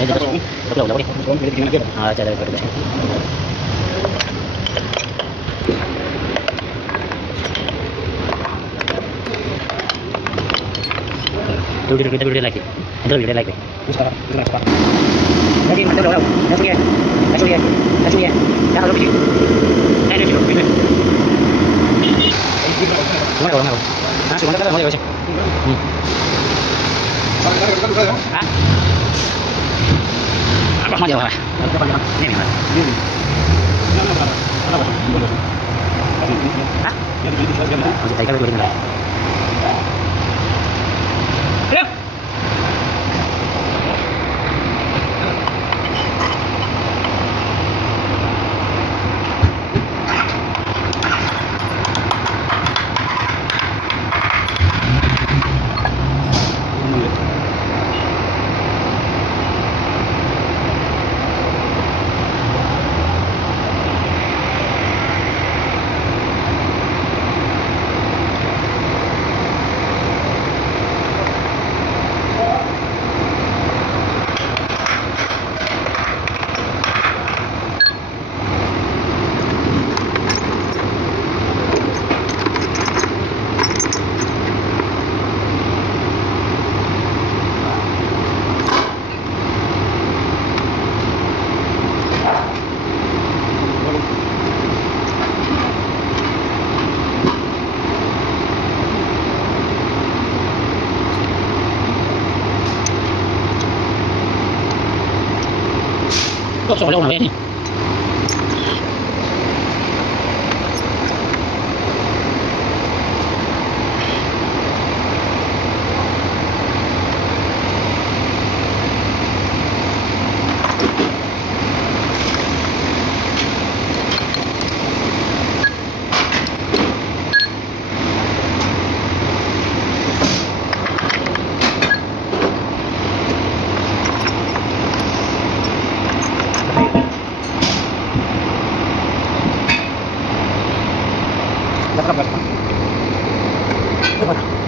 Dito kasi. Law ni. Ah, chala ko dito. Dulu lagi. Dulu lagi. Lagi mantap law. Langsung ya. Langsung ya. Langsung ya. Jangan lupa sih. Ini dulu. Mana? Ah, sebentar mau ya, Bos. Ah. Apa mau jawab? Ini nih, Mas. Hah? Masih tadi kan udah dengar. Ayo. Kok soalnya orang ini. Dapat apa?